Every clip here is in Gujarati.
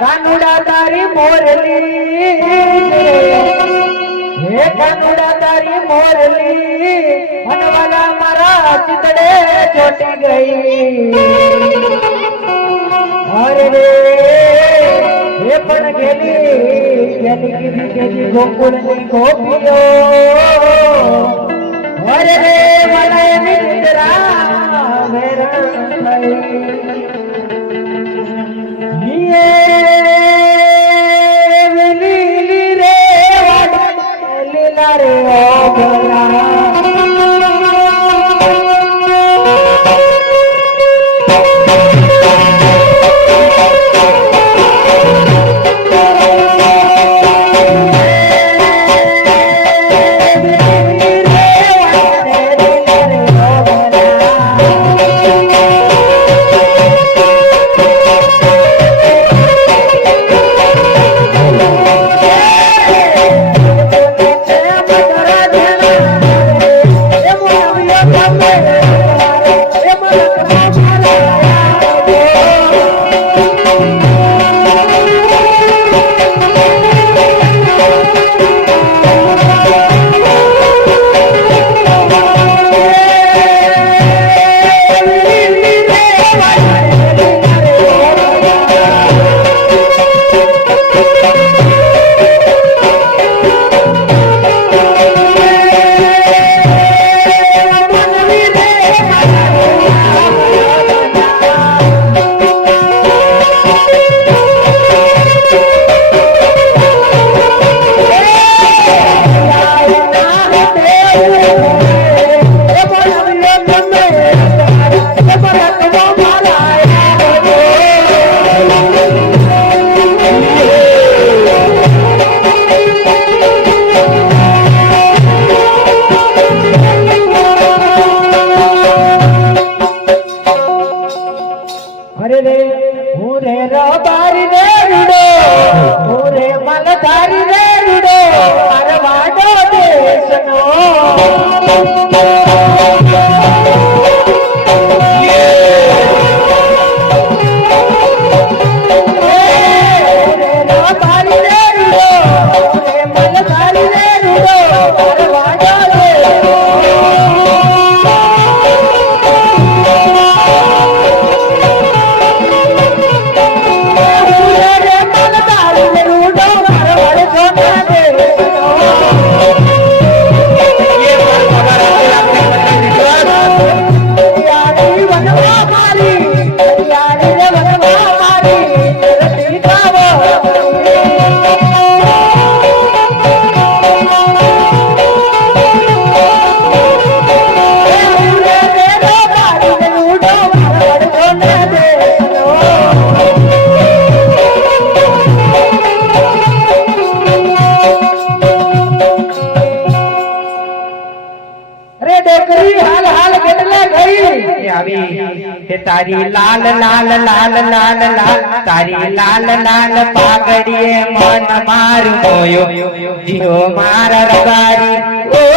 કાનુડા તારી મોરલી હે કાનુડા તારી મોરલી મનવાલા મારા ચિતડે ચોટી ગઈ અરે રે હે પણ ગેલી કીધી કેજી ગોકુળની ગોપીઓ અરે રે મને નિદ્રા વેરણ થઈ લીલી રે લીલા રે ઓગલા તારી લાલ લાલ લાલ લાલ લાલ તારી લાલ લાલ પાઘડીએ મન મારું મોયો જીઓ મારા રગાડી ઓ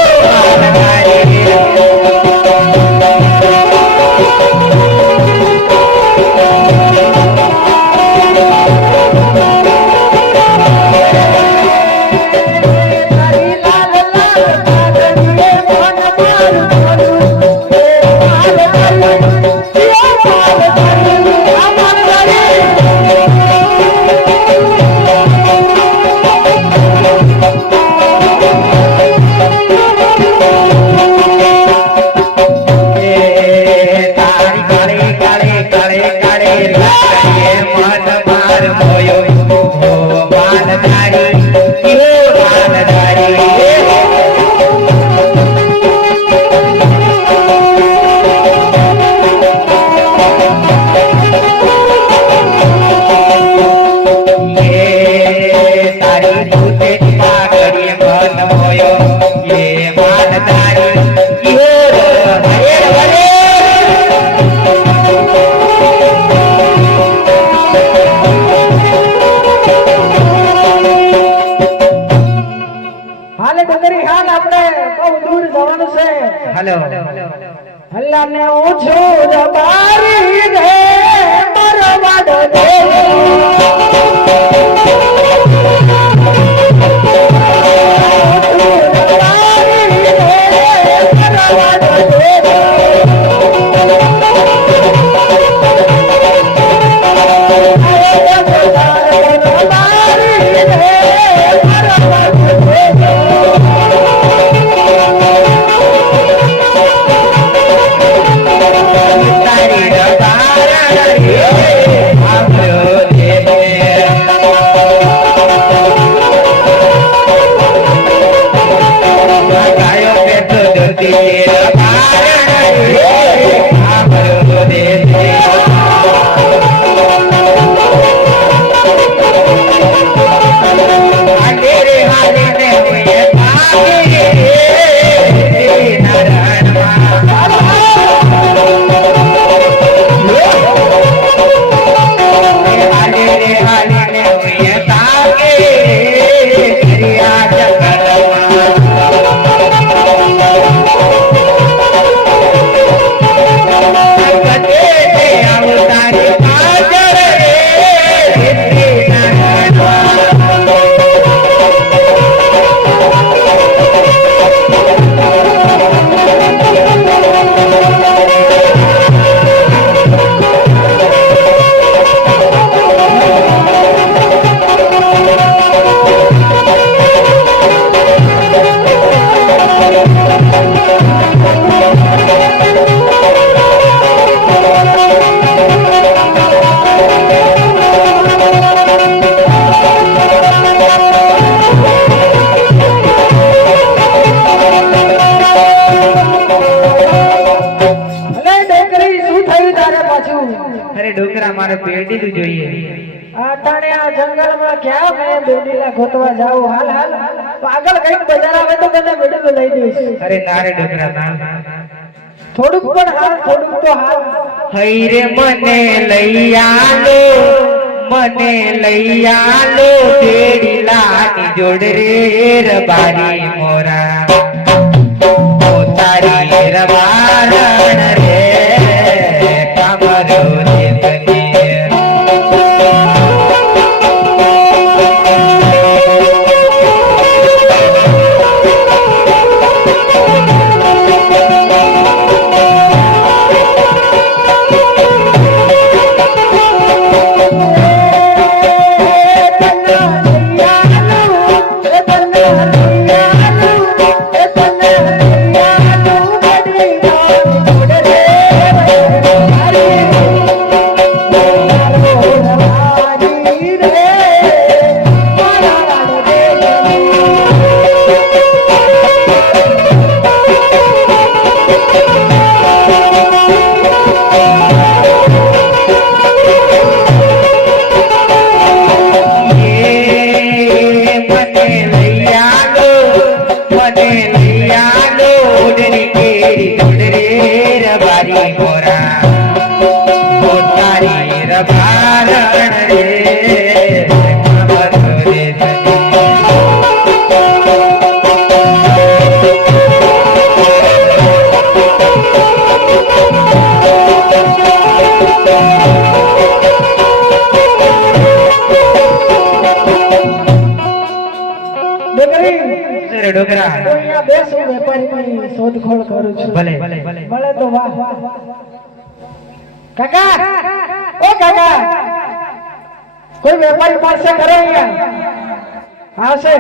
हेलो अल्लाह ने ओछो दबारी रे मरवाड़ दे બેડીલું જોઈએ. અટાણે આ જંગલમાં ક્યાં મેં બેડીલા ગોતવા જાઉં? હાલ હાલ આગળ કઈક બજાર આવે તો તને બેડીલું લઈ દઈશ. અરે નારે ડોકરા ના. થોડુંક પણ હાલ, થોડુંક તો હાલ. હઈ રે મને લઈ આલો, મને લઈ આલો બેડીલાની જોડ રે રબારી મોરા. ઓ તારી રબારણ રે કામરો દેવની. શોધખોળ કરું છું. ભલે મળે તો વાહ. કાકા, ઓ કાકા, કોઈ વેપારી પાસે કરો અહીંયા. આવશે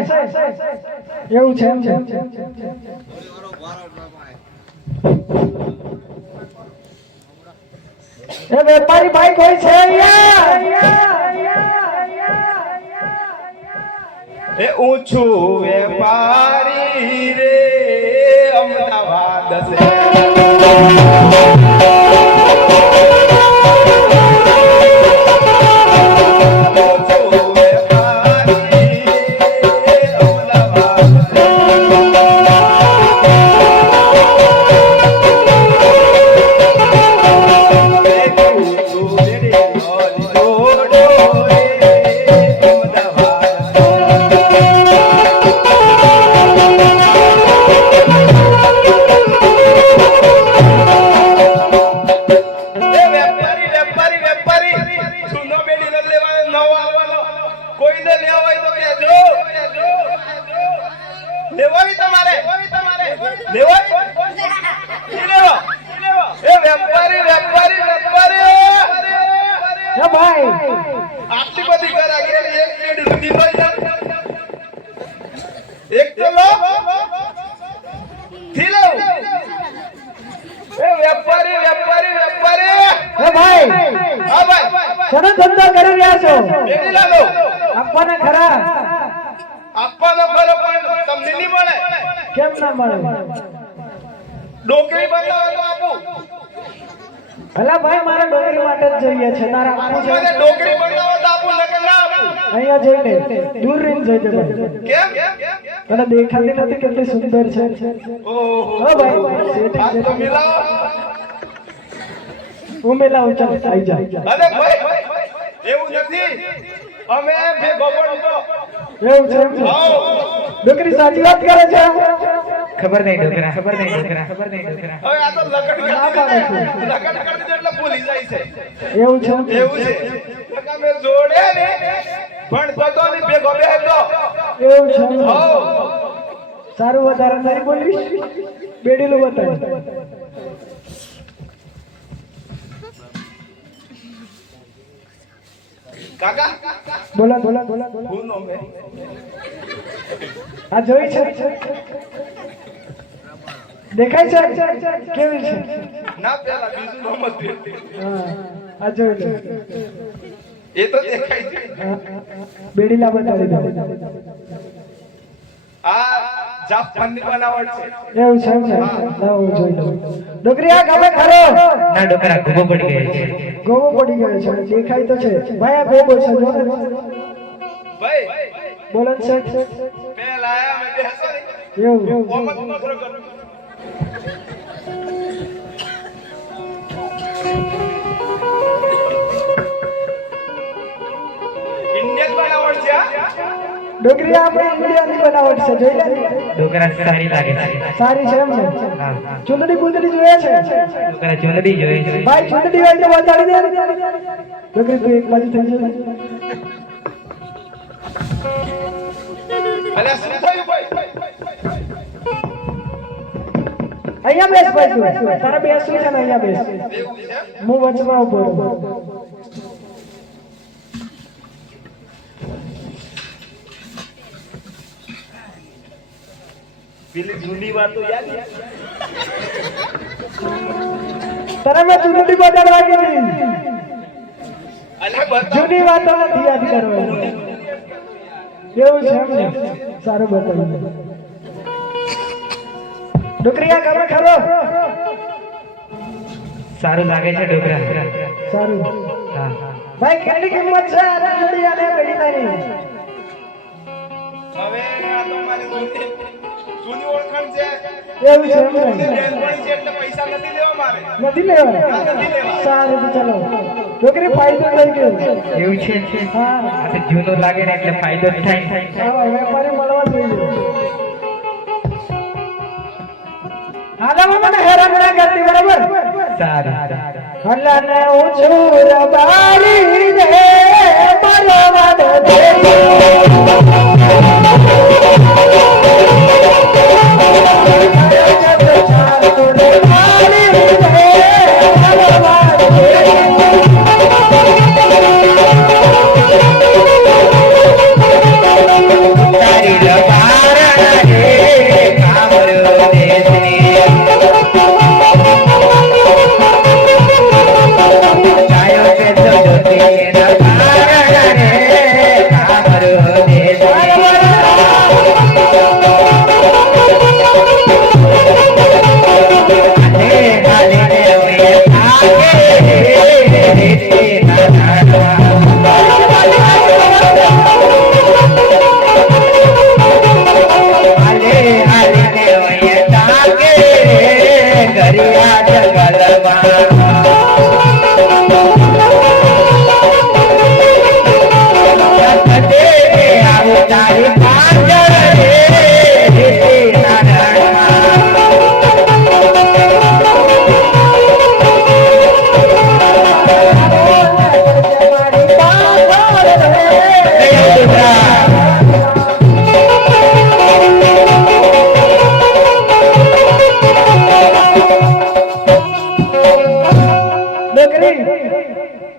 એવું છે. એ વેપારી ભાઈ કોઈ છે અહીંયા? એ ઊંચું વેપારી રે અમદાવાદ છે. આટલી બધી કરાગી એક મિનિટ સુધી એક તો લો થી લો. એ વેપારી હે ભાઈ, હા ભાઈ શેનો ધંધો કરી રહ્યા છો? બેડી લાવો. આપવાના ખરા? આપવાનો ખરો પણ તમને નહીં મળે. કેમ ના મળે? ડોકરી બતાવો તો આપું. ભલા ભાઈ, મારે ડોકરી માટે જ જોઈએ છે. તારા આપું છે? મને ડોકરી બતાવો તો આપું, નકર ના આપું. અહીંયા જોઈને દૂર રહીને જોઈજે ભાઈ. કેમ તને દેખાતી નથી કેટલી સુંદર છે? ઓહો હો ભાઈ, આ તો મિલાવો. હું મેલાવું, ચાલ આવી જા. અરે ભાઈ એવું નથી, અમે બે ભગવાન તો એવું છે? ડોકરી સાચી વાત કરે છે? ખબર નહીં ડોકરા. હવે આ તો લગન કરી દીધું એટલે ભૂલી જાય છે. એવું છે? એવું છે અમે જોડે ને પણ બધાની ભેગો બેહતો. એવું છે? હો સારું, વધારે નહીં બોલીશ. બેડીલું બતાવ. કાકા બોલો. હું નો મે આ જોઈ છે? દેખાય છે? કેવી છે? ના પેલા બીજું નામ હતું. હા, આ જોઈ લે. એ તો દેખાય છે. બેડીલા બતાવી દો. આ જાપાનની બનાવટ છે. એવું છે એમ ને? ના, હું જોઈ લઉં. ડોકરી આ ગમે ખરો? ના ડોકરા ગોબો પડી ગયો છે. ગોવો પડી ગયો છે, દેખાય તો છે. ભાઈ આ ગોવો છે, જો ને. ભાઈ બોલો ને શેઠ. પેલા આયા મે બેસો ને એવું. કોમત નો કરો. ઇન્ડિયન બનાવટ છે આ. ડોકરી આપણે ઇન્ડિયાની બનાવટ છે, જોઈ લે. ડોકરા સારી લાગે છે. સારી છે એમ ને? હા. ચુંદડી બુંદડી જોઈએ છે? ડોકરા ચુંદડી જોઈએ છે. ભાઈ ચુંદડી હોય તો બતાડી દે. ડોકરી તું એક બાજુ થઈ જાય. અલ્યા શું થયું ભાઈ? અહીંયા બેસ ભાઈ તું. તારે બેસવું છે ને અહીંયા બેસ. એવું છે? હું વચમાં ઉભો રહું. પેલી જૂની વાતો યાદ છે? તારે મેં ચુંદડી બતાડવા કીધી. અલ્યા બતાવ. જૂની વાતો નથી યાદ કરવાની. એવું છે એમ ને? સારું બતાવ્યું. ડોકરી આ ગમે ખરો? સારું લાગે છે ડોકરા. સારું. હા. ભાઈ કેટલી કિંમત છે આ ચુંદડી અને પેલી તારી? હવે આ તો મારી જૂની ઓળખાણ છે. એવું છે એમ ને? બેનપણી છે એટલે પૈસા નથી લેવા મારે. નથી લેવા? નથી લેવા. સારું તો ચાલો. ડોકરી ફાયદો થઈ ગયો. એવું છે. હા. આ તો જૂનું લાગે ને એટલે ફાયદો જ થાય. હા, વેપારી મળવા જોઈએ. આદમ મને હેરાન ના કરતી, બરાબર? સારું. હલને હું છું રબારી રે પરવાદ તારી લબારા રે કામરો દેશની ગાયો કે તો જોતી લબારા રે કામરો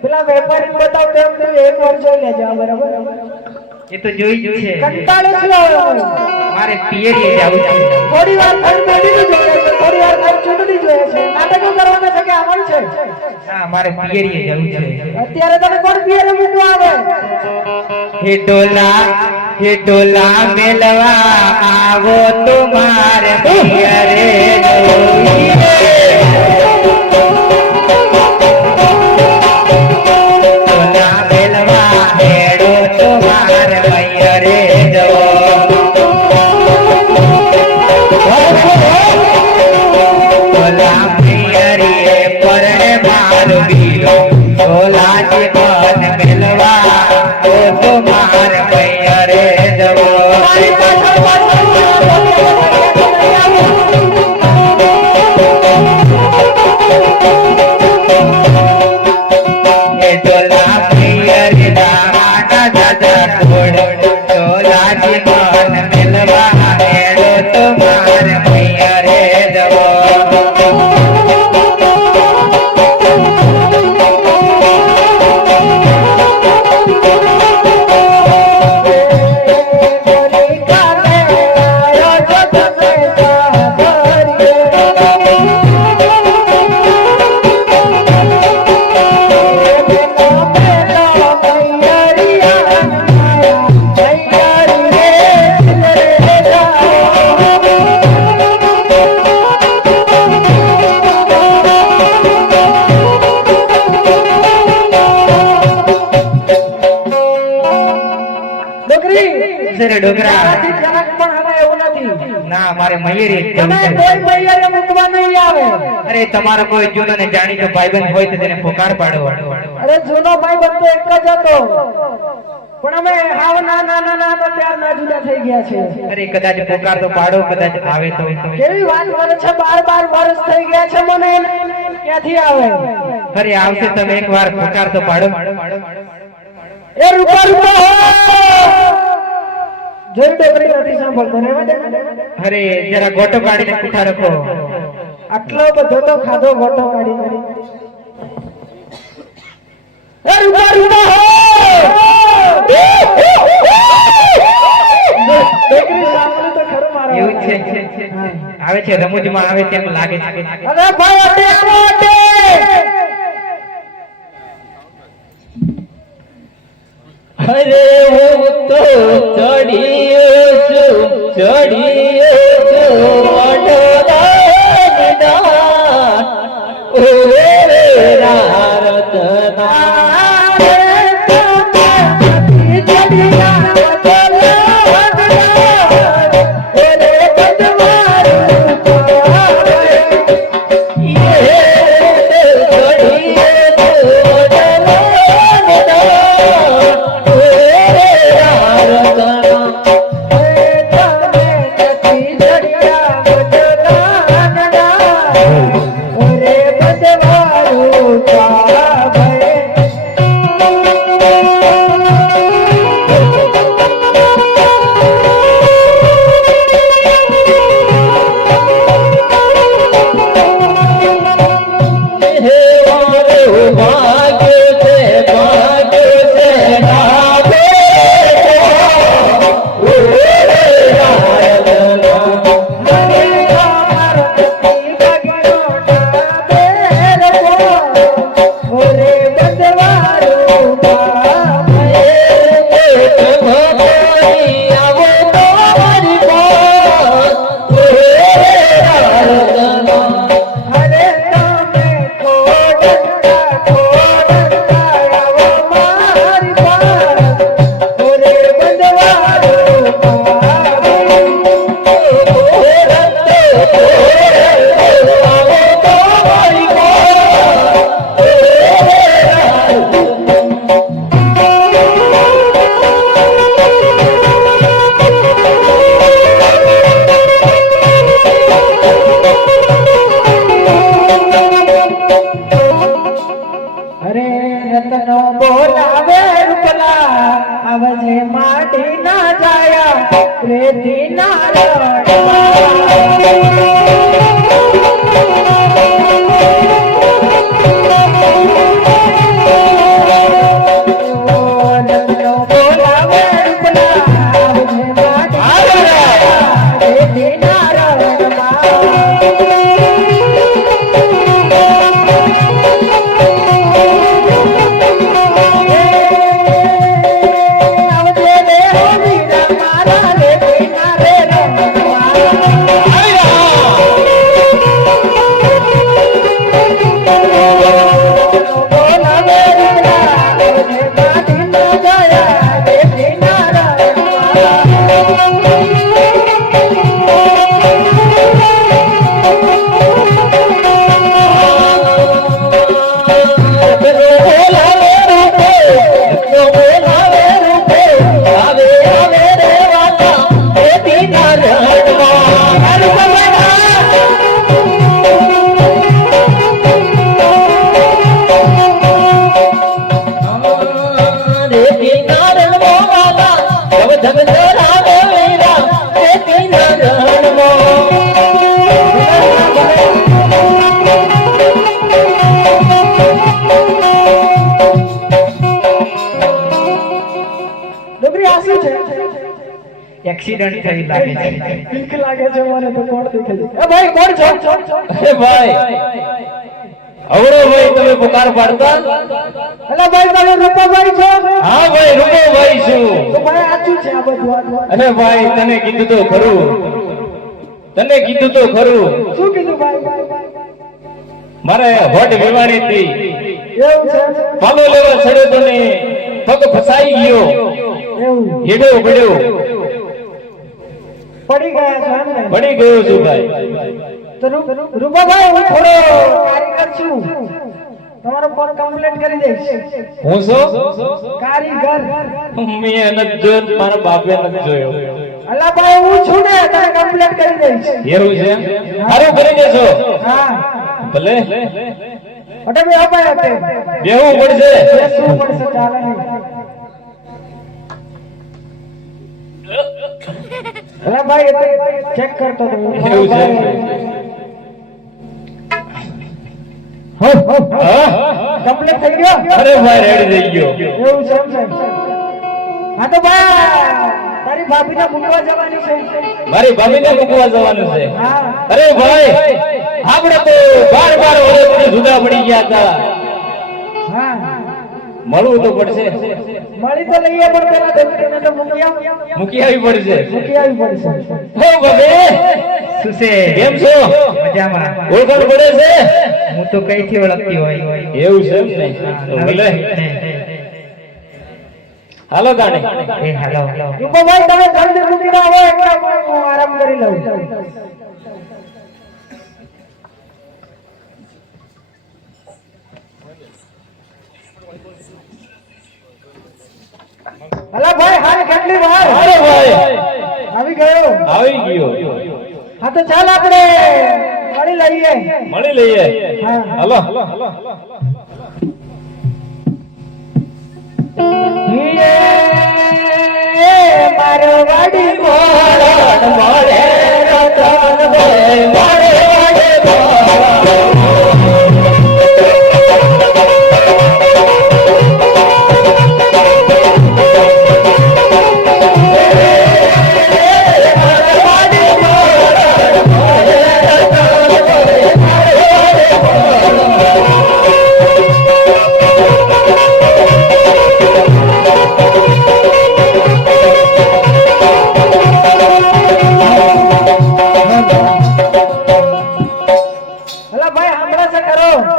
પેલા વેપારી બતાવતો એમ તો એક વાર જોઈ લેજો, બરાબર? એ તો જોઈ જ છે. કંટાળે છે હવે. મારે પિયરીએ જવું છે. થોડી વાર થઈ બેઠી જોઈએ છે, થોડી વાર થઈ ચૂંટણી જોઈએ છે, નાટકો કરવાના છે કે આવું છે? હા મારે પિયરીએ જવું છે. અત્યારે તમે કોણ પિયરે મૂકવા આવે? હે ડોલા મેલવા આવો તો મારે પિયરે જોઈ રે. ડોલા મેલવા હેડો તો મારે પિયરે જવો. ડોલા પિયરીએ પરણે મારો બીલો ડોલાજી મન મેલવા તો મારે પિયરે જવો. મારી પાછળ છે રે ડોકરા તારાથી જરાક પણ હવે એવું નથી. ના મારે મયુરી જ તમે જવું કોઈ છે. મૈયાને મૂકવા નહીં આવે. અરે તમારો કોઈ જૂનો ને જાણીતો ભાઈબંધ હોય તો તેને પુકાર પાડો. અરે જૂનો ભાઈ બંધો એક જ હતો, પણ અમે હાવ નાના હતા ત્યારના જુદા થઈ ગયા છે. અરે કદાચ પુકાર તો પાડો, કદાચ આવે તો. કેવી વાત કરે છે, 12 વર્ષ થઈ ગયા છે મને, ક્યાંથી આવે? અરે આવશે, તમે એકવાર પુકાર તો પાડો. એ રૂપા રૂપા હો જોઈ ડોકરી નથી સાંભળતો, રહેવા દે. અરે જરા ગોટો કાઢીને પૂઠા રાખો. આટલો બધો તો ખાધો ગોટો કાઢી કાઢી. એ રૂપા રૂપા હો ડોકરી સાંભળ્યું તો ખરું મારો. એવું છે આવે છે, રમૂજમાં આવે તેમ લાગે છે. અરે ભાઈ અટે આવો અટે. અરે હું તો ચડીયો છું અઢોદાનના ઓરે રારતના આવજે માટી ના જાયા પ્રેતી ના એક્સિડન્ટ થઈ લાગે છે. બીક લાગે છે મને તો. કોણ દેખે છે? એ ભાઈ કોણ છો? અરે ભાઈ અવરો ભાઈ તમે પુકાર પાડતા? અલા ભાઈ તમે રૂપાભાઈ છો? હા ભાઈ રૂપો ભાઈ છું. તો ભાઈ આચું છે આ બધું. અરે ભાઈ તને કીધું તો ખરું, તને કીધું તો ખરું. શું કીધું ભાઈ? મારે હોટ વિવાણી હતી, એવું છે? પાલો લેવા ચડ્યો તો ને પગ ફસાઈ ગયો, એવું હેડો પડ્યો. પડી ગયા છો એમ ને? પડી ગયો છું ભાઈ. તો રૂપાભાઈ હું થોડો કારીગર છું, તમારો ફોન કમ્પ્લીટ કરી દઈશ. હું શું કારીગર મેં નથી જોયો, મારા બાપે નથી જોયો. અલા ભાઈ હું છું ને, તને કમ્પ્લીટ કરી દઈશ. એવું છે? સારું કરી દેશો. હા ભલે અટે બે અપાય અટે બેહવું પડશે. શું પડશે ચાલે નહીં. અલા ભાઈ એટલે ચેક કરતો તો એવું છે? હા હા? કમ્પ્લીટ થઈ ગયો. અરે ભાઈ રેડી થઈ ગયો. એવું છે એમ છે? હા તો ભાઈ તારી ભાભીને મૂકવા જવાની છે. મારી ભાભીને મૂકવા જવાનું છે. હા અરે ભાઈ આપણે તો 12 વર્ષથી જુદા પડી ગયા હતા. હા મળવું તો પડશે. મળી તો લઈએ પણ પેલા દોસ્તને તો મૂકી મૂકી આવી પડશે. આવી પડશે. હો ભાભી શું છે? કેમ છો? મજામાં. ઓળખાણ પડે છે? હું તો કઈથી ઓળખતી હોય. એવું છે એમ ને? તો ભલે હાલો તાણે. એ હાલો. રૂપાભાઈ તમે જલ્દી મૂકી ના હોય એટલે હું આરામ કરી લઉં. અલા ભાઈ હાલ કેટલી વાર અરે ભાઈ આવી ગયો. આવી ગયો. હા તો ચાલ આપણે મળી લઈએ. મળી લઈએ. હા. હાલો. મારો વાડી મોડ મોડે રતન ભાઈ મોડે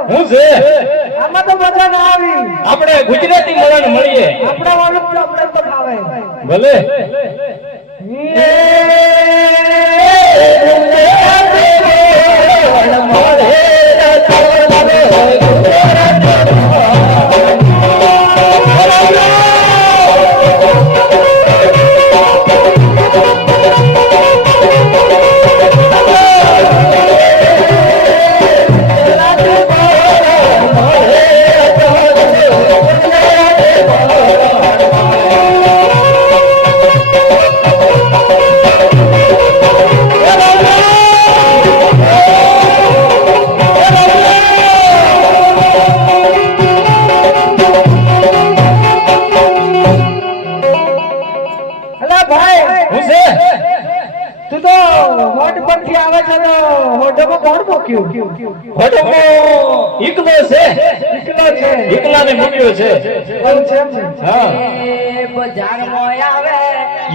હું છે? આમાં તો મજા ના આવી. આપણે ગુજરાતી મળણ મળીએ. આપણા વાળું તો આપણે તો ખાવે. ભલે તું તો હોટ પરથી આવે છે તો હોટમાં કોણ મૂક્યું? હોટમાં એકલો છે. એકલો છે. એકલાને મૂક્યો છે. એવું છે એમ છે? હા. બજારમાં આવે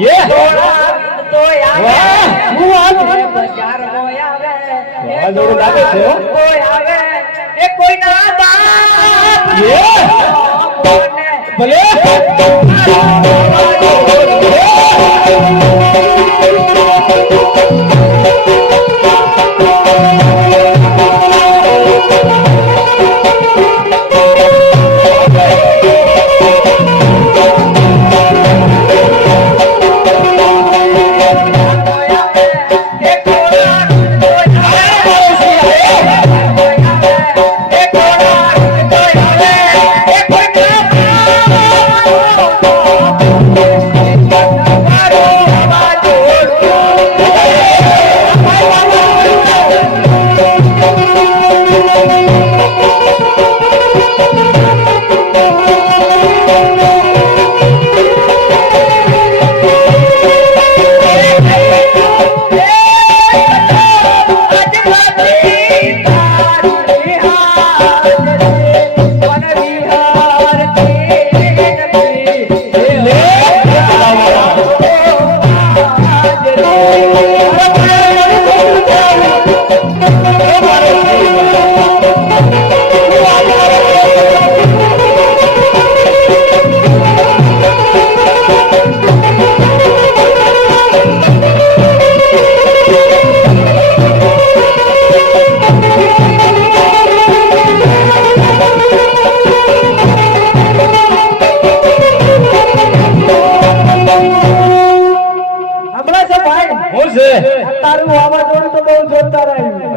યે. તો વાહ. હું આવું. બજારમાં આવે વાદળું લાગે છે, હો. તો આવે એ કોઈના બાપ યે. ભલે એ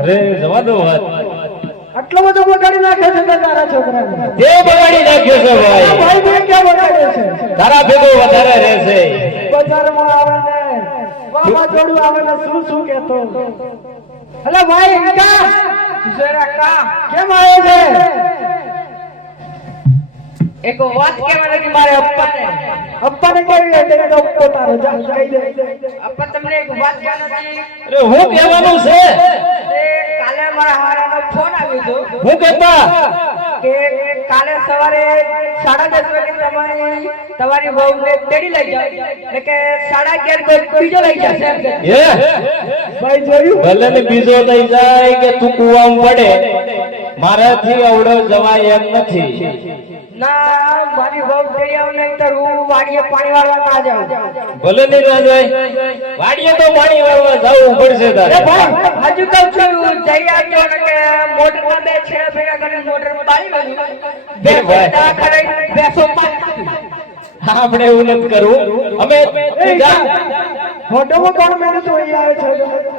અરે જવા દો વાત. આટલો બધો બગાડી નાખે છે ને તારા છોકરાને. તે બગાડી નાખ્યો છે ભાઈ. ભાઈ ભાઈ ક્યાં બગાડે છે? તારા ભેગો વધારે રહેશે. બજારમાં આવે ને વાવા જોડું આવે ને શું કહેતો. અલા ભાઈ કા જરા કા કેમ આવે છે? એક વાત કહેવાની હતી મારે અપ્પાને કેવી એટલે તો પોતાનો જા કહી દે. અપ્પા તમને એક વાત કહેવાની હતી. અરે હું કહેવાનું છે? કાલે મારા હારાનો ફોન આવ્યો હતો હું કહેતા કે કાલે સવારે 10:30 વાગે તમારી વહુને તેડી લઈ જાવ એટલે કે 11:30 બીજો લઈ જશે એમ કે. એ ભાઈ જોયું ભલે ને બીજો લઈ જાય કે તું કુવામાં પડે, મારાથી અવડો જવાય એમ નથી. ના મારી વહુ તેડી આવે ને તો હું વાડીએ પાણી વાળવા ના જાઉં. ભલે નહીં ના જાય, વાડીએ તો પાણી વાળવા જવું પડશે તારે. હજુ કહું છું જઈ આવજો ને કે મોટરમાં બે છેડા ભેગા કરીને મોટરમાં બાળી વાળ્યું. બે ભાઈ. દવાખાને બેસો પાણી. આપણે એવું નથી કરવું. અમે તું જા. ફોટોમાં કોણ મેળ્યું તો અહીંયા આવે છે?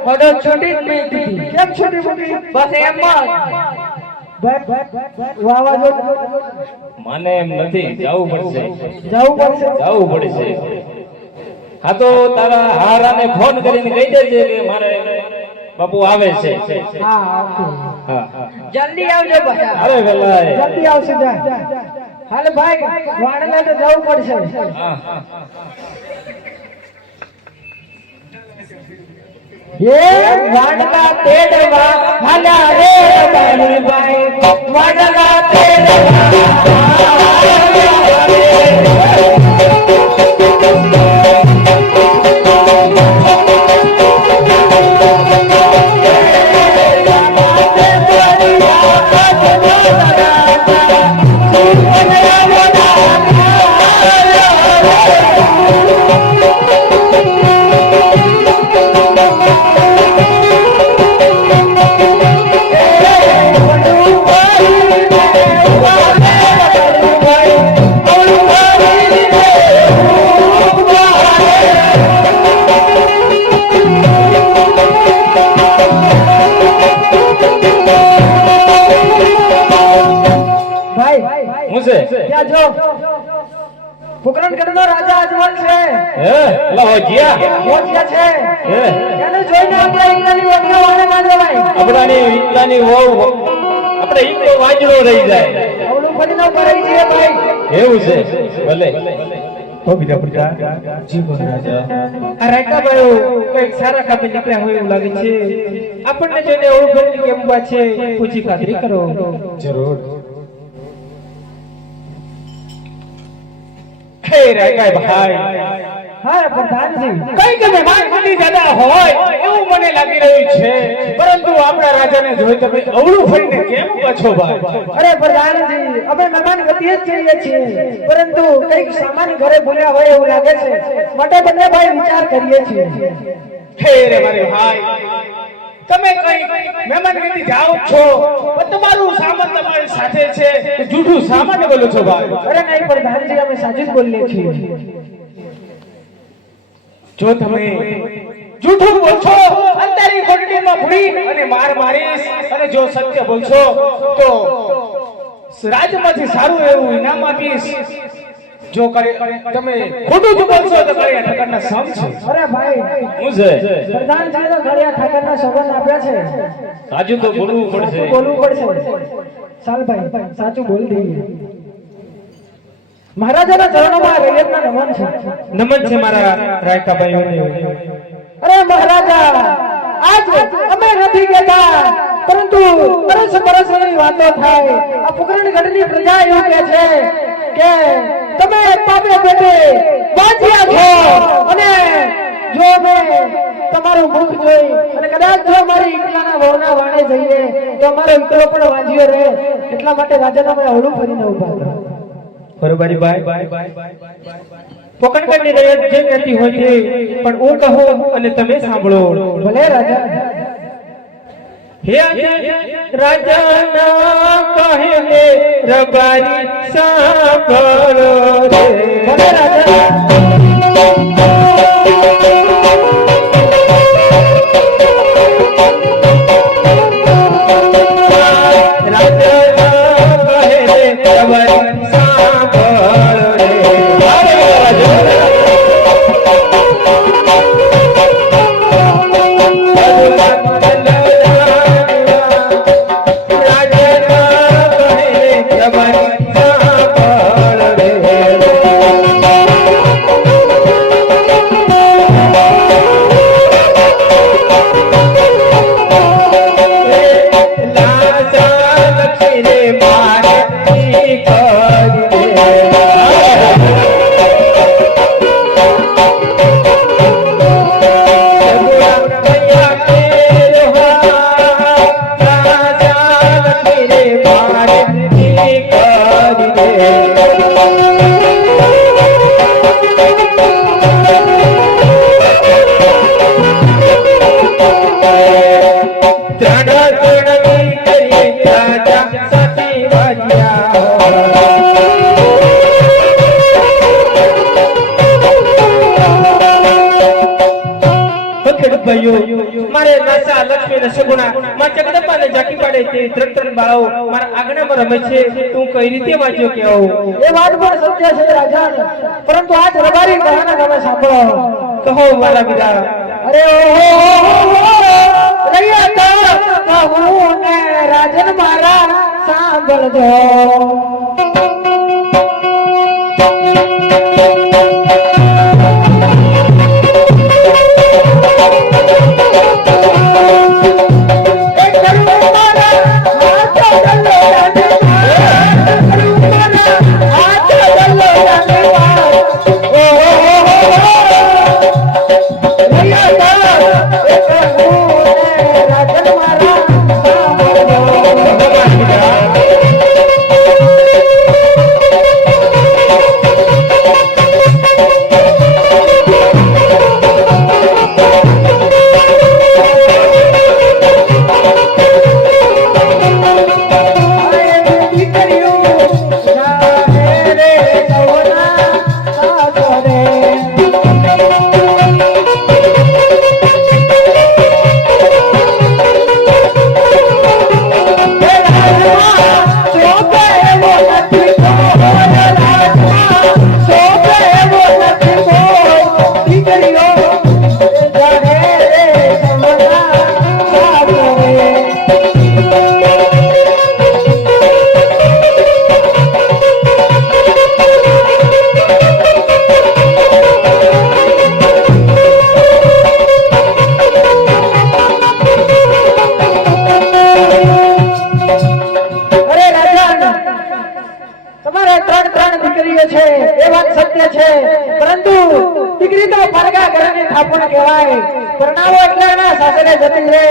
મોટો છૂટી જ નહીં દીધી. કેમ છોટી મોટી? બસ એમ જ. વાવા જો મને એમ નથી, જવું પડશે. જવું પડશે. જવું પડશે. હા તો તારા હારાને ફોન કરીને કહી દેજે કે મારે બાપુ આવે છે. હા ઓકે. હા. જલ્દી આવજો પાછા. અરે વેલા. જલ્દી આવશે જા. હાલે ભાઈ વાડને તો જવું પડશે. હા. એ વાડના તેડવા હાલા રે બાળી બાઈ વાડના તેડવા ત્યાં જો પોકરણગઢનો રાજા અજમલ છે. હે એલા હોજિયા હોશિયા છે. હે એને જોઈને આપણે એકલાની વગડા વાળે ના જવાય. આપણાની ઈંટલાની વહુ આપણે ઈંટો વાજળો રહી જાય. અવળું ફરીને ઉપર રહી જઈએ ભાઈ. એવું છે. ભલે આ રાયકાભાઈ કઈક સારા કામે નીકળ્યા હોય એવું લાગે છે. આપણને જોઈને અવળું ફરીને કેમ ઊભા છે પૂછી ખાતરી કરો. જરૂર. હે રાયકાભાઈ. હા પ્રધાનજી કઈ કે મહેમાન મંડી દાદા હોય એવું મને લાગી રહ્યું છે, પરંતુ આપણા રાજાને જોઈ તમે અવળું ફરીને કેમ પાછો ભાઈ? અરે પ્રધાનજી અમે મહેમાન ગતિએ જ જઈએ છીએ, પરંતુ કઈક સામાન ઘરે ભૂલ્યા હોય એવું લાગે છે, માટે બંને ભાઈ વિચાર કરીએ છીએ. હે રે મારે ભાઈ, તમે કઈ મહેમાન મંડી જાઓ છો પણ તમારું સામાન તમારી સાથે છે, જૂઠું સામાન બોલો છો ભાઈ? અરે નહીં પ્રધાનજી અમે સાચું જ બોલીએ છીએ. જો તમે જૂઠું બોલશો અંધારી કોટડીમાં ભૂડી અને માર મારીશ, અને જો સત્ય બોલશો તો રાજમાંથી સારું એવું ઇનામ આપીશ. જો તમે ખોટું જ બોલશો તો કળિયા ઠાકરના સમ છે. અરે ભાઈ શું છે? પ્રધાનજી તો ઘડિયા ઠાકરના સોગંદ આપ્યા છે, સાચું તો બોલવું પડશે. બોલવું પડશે. ચાલ ભાઈ સાચું બોલ દઈએ. મહારાજાના ચરણોમાં રૈયતના નમન છે. નમન છે મારા રાયકાભાઈઓને. અરે મહારાજા, આજ અમે નથી કહેતા, પરંતુ પરસ પરસની વાતો થાય. આ પોકરણગઢની પ્રજા એવું કહે છે કે તમે પાપે પેટે વાંચ્યા છો, અને જો અમે તમારું મુખ જોઈ અને કદાચ જો અમારી ઈકલાના વહુના વાણે જઈએ તો અમારો ઈકલો પણ વાંચ્યો રહે, એટલા માટે રાજાના મેં હળું ફરીને ઉભા હતા. બરોબર ભાઈ. પોકરણગઢની રૈયત જે કહેતી હોય છે, પણ હું કહું અને તમે સાંભળો. ભલે રાજા. હે રાજાના કહેલે રબારી સાંભળો રે. ભલે રાજા. થયું મારે માસા લક્ષ્મી ને સગુણા માં જગદંબા ને જાકી પાડે તે ત્રણ બાળાઓ મારા આંગણામાં રમે છે તું કઈ રીતે વાંચ્યો કે આવું એ વાત પણ સત્ય છે રાજા, પરંતુ આજ રબારી કહાના તમે સાંભળો. કહો મારા વીરા. અરે ઓહો રૈયા કહું ને રાજન મારા સાંભળજો. પરંતુ દીકરી તો પરગા ઘરની થાપણ કહેવાય. પરણાવો એટલે એના સાસરે જતી રહે,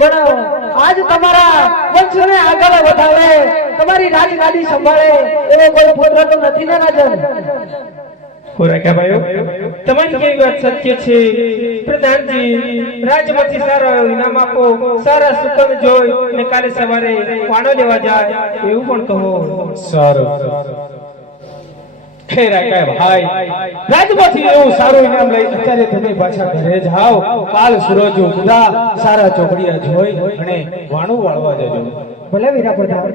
પણ આજ તમારા વંશને આગળ વધારે તમારી રાજગાદી સંભાળે એવો કોઈ પુત્ર તો નથી ને રાજન. ખોરાકા ભાઈઓ તમારી કઈ વાત સત્ય છે. પ્રધાનજી રાજમાંથી સારો ઇનામ આપો, સારા સુકન જોઈ અને કાલે સવારે પાણો લેવા જાય એવું પણ કહો. સારું ખૈરા ભાઈ, રાજમાંથી એવું સારું ઇનામ લઈ અત્યારે તમે પાછા ઘરે જાઓ. કાલ સૂરજ ઉગતા સારા ચોકડિયા જોઈ અને વાણું વાળવા જજો. ભલે વીરા પ્રધાન.